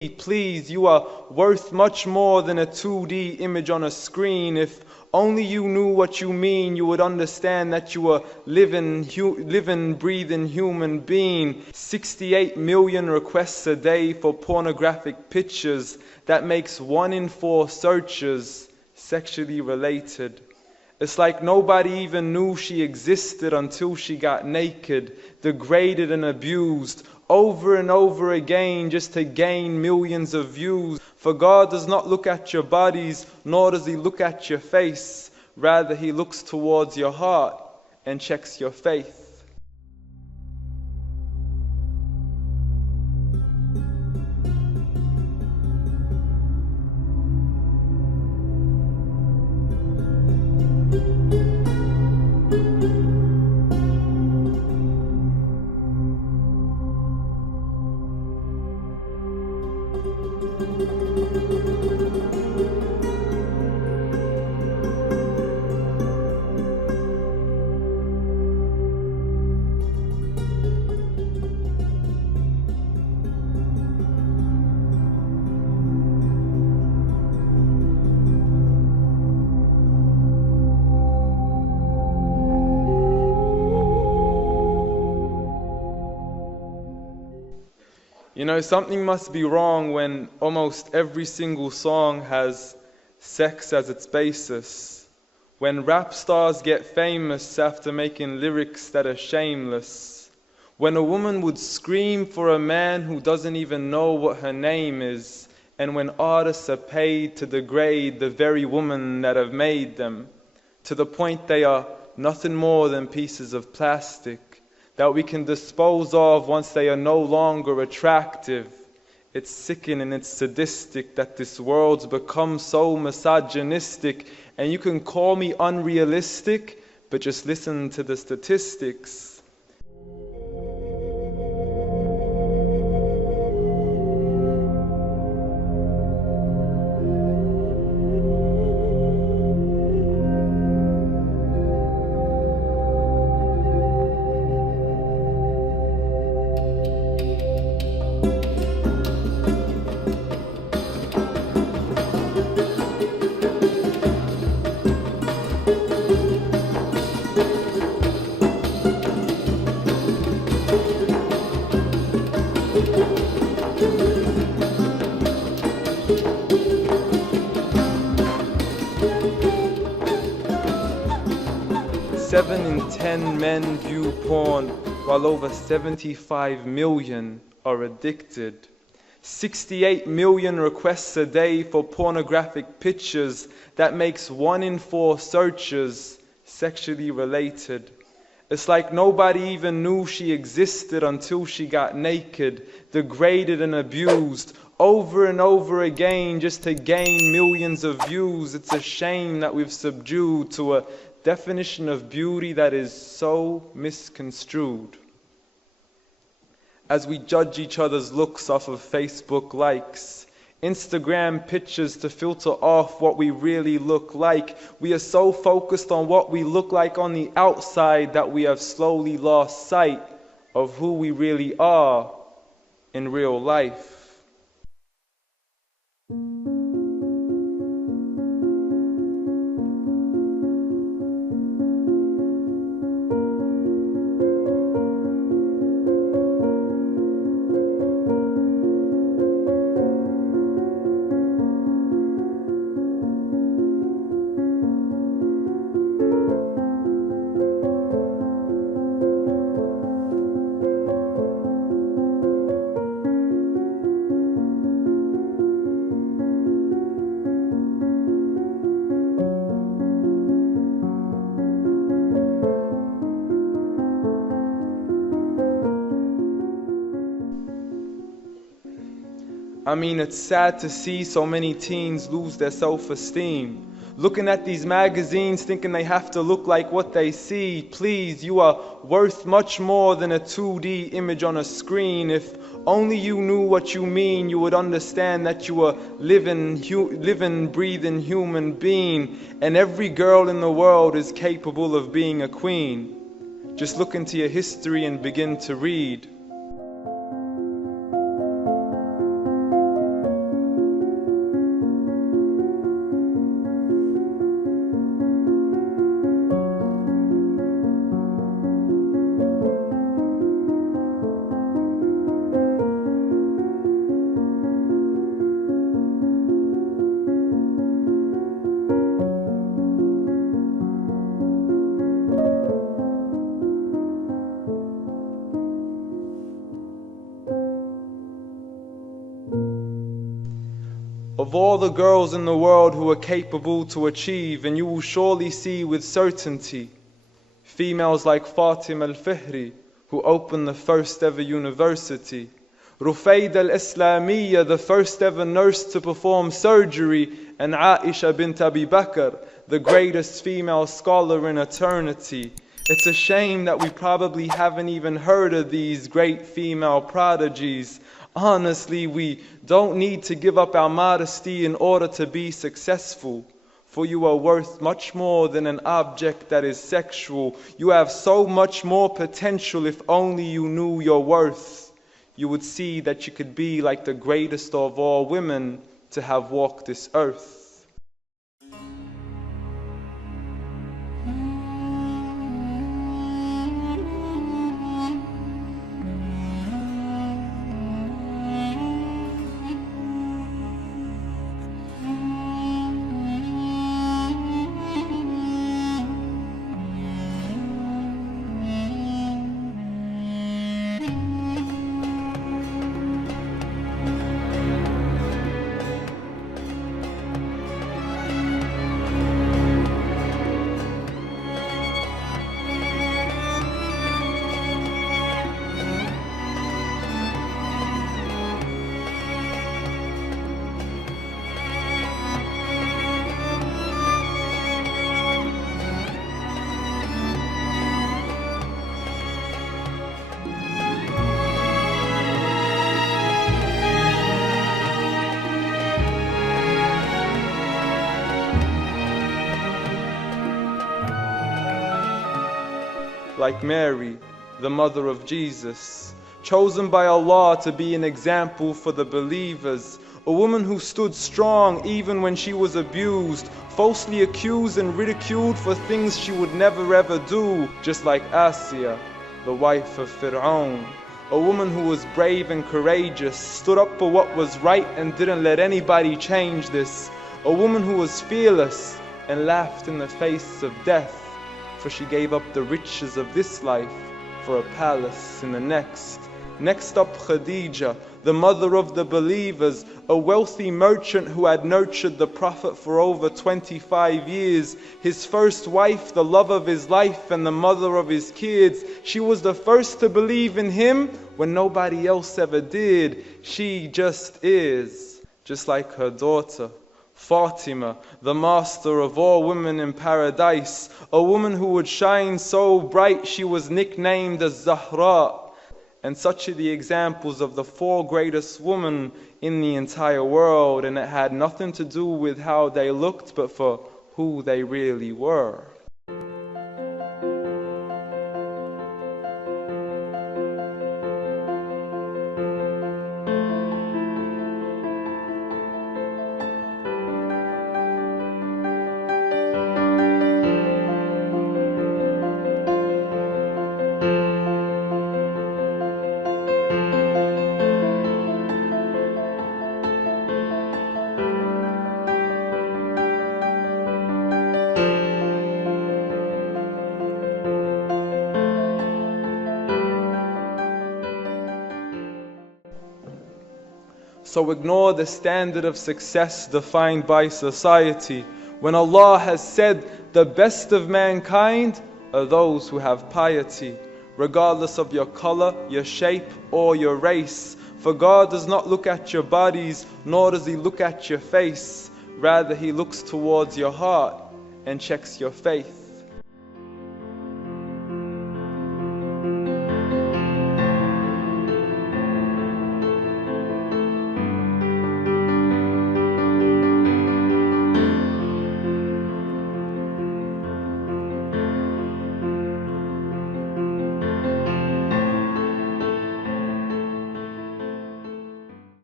Please, you are worth much more than a 2D image on a screen. If only you knew what you mean, you would understand that you are living, breathing human being. 68 million requests a day for pornographic pictures. That makes 1 in 4 searches sexually related. It's like nobody even knew she existed until she got naked, degraded and abused, over and over again just to gain millions of views. For God does not look at your bodies, nor does He look at your face. Rather, He looks towards your heart and checks your faith. You know, something must be wrong when almost every single song has sex as its basis. When rap stars get famous after making lyrics that are shameless. When a woman would scream for a man who doesn't even know what her name is. And when artists are paid to degrade the very women that have made them, to the point they are nothing more than pieces of plastic that we can dispose of once they are no longer attractive. It's sickening, it's sadistic that this world's become so misogynistic, and you can call me unrealistic, but just listen to the statistics. Seven in 10 men view porn, while over 75 million are addicted. 68 million requests a day for pornographic pictures. That makes 1 in 4 searches sexually related. It's like nobody even knew she existed until she got naked, degraded and abused, over and over again just to gain millions of views. It's a shame that we've subdued to a definition of beauty that is so misconstrued. As we judge each other's looks off of Facebook likes, Instagram pictures to filter off what we really look like, we are so focused on what we look like on the outside that we have slowly lost sight of who we really are in real life. I mean, it's sad to see so many teens lose their self-esteem. Looking at these magazines thinking they have to look like what they see. Please, you are worth much more than a 2D image on a screen. If only you knew what you mean, you would understand that you are living, breathing human being. And every girl in the world is capable of being a queen. Just look into your history and begin to read. Of all the girls in the world who are capable to achieve, and you will surely see with certainty, females like Fatima al-Fihri, who opened the first ever university, al-Islamiyah, the first ever nurse to perform surgery, and Aisha bint Abi Bakr, the greatest female scholar in eternity. It's a shame that we probably haven't even heard of these great female prodigies. Honestly, we don't need to give up our modesty in order to be successful. For you are worth much more than an object that is sexual. You have so much more potential if only you knew your worth. You would see that you could be like the greatest of all women to have walked this earth. Like Mary, the mother of Jesus, chosen by Allah to be an example for the believers, a woman who stood strong even when she was abused, falsely accused and ridiculed for things she would never ever do, just like Asiya, the wife of Fir'aun, a woman who was brave and courageous, stood up for what was right and didn't let anybody change this, a woman who was fearless and laughed in the face of death, for she gave up the riches of this life for a palace in the next. Next up, Khadijah, the mother of the believers, a wealthy merchant who had nurtured the Prophet for over 25 years, his first wife, the love of his life and the mother of his kids. She was the first to believe in him when nobody else ever did. She just is, just like her daughter, Fatima, the master of all women in paradise, a woman who would shine so bright she was nicknamed as Zahra. And such are the examples of the four greatest women in the entire world, and it had nothing to do with how they looked, but for who they really were. So ignore the standard of success defined by society, when Allah has said the best of mankind are those who have piety, regardless of your color, your shape, or your race. For God does not look at your bodies, nor does He look at your face. Rather, He looks towards your heart and checks your faith.